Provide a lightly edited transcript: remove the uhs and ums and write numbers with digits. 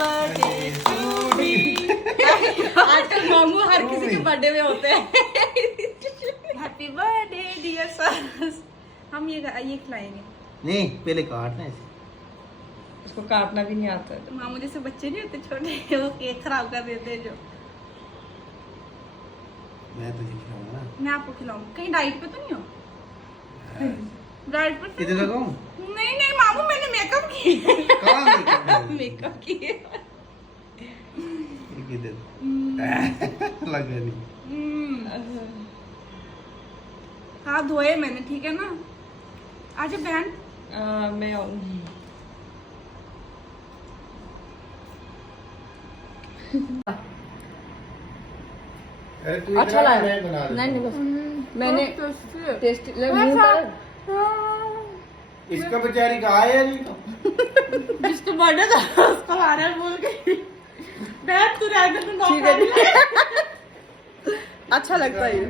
Birthday to me. आजकल मामू हर किसी के बर्थडे में होते हैं। Happy birthday dear sir. हम ये खिलाएंगे। नहीं पहले काटना है। उसको काटना भी नहीं आता। तो मामू जैसे बच्चे नहीं होते छोटे, वो केक खराब कर देते हैं जो। मैं तुझे खिलाऊंगा ना। मैं आपको खिलाऊंगा। कहीं डाइट पे तो नहीं हो? डाइट पे तो इधर लगाऊं? नहीं नहीं मामू, मैंने मेकअप किया। कहाँ मेकअप है? मेकअप किया। इधर लगा नहीं। हाथ धोए मैंने, ठीक है ना? आज बहन मैं आऊंगी। अच्छा लगा। नहीं बस मैंने टेस्ट इसका बेचारी का आया नहीं तो। जिसका बर्थडे था उसका आ रहा है बोल के। बैठ तू रहने दे। अच्छा लगता है ये।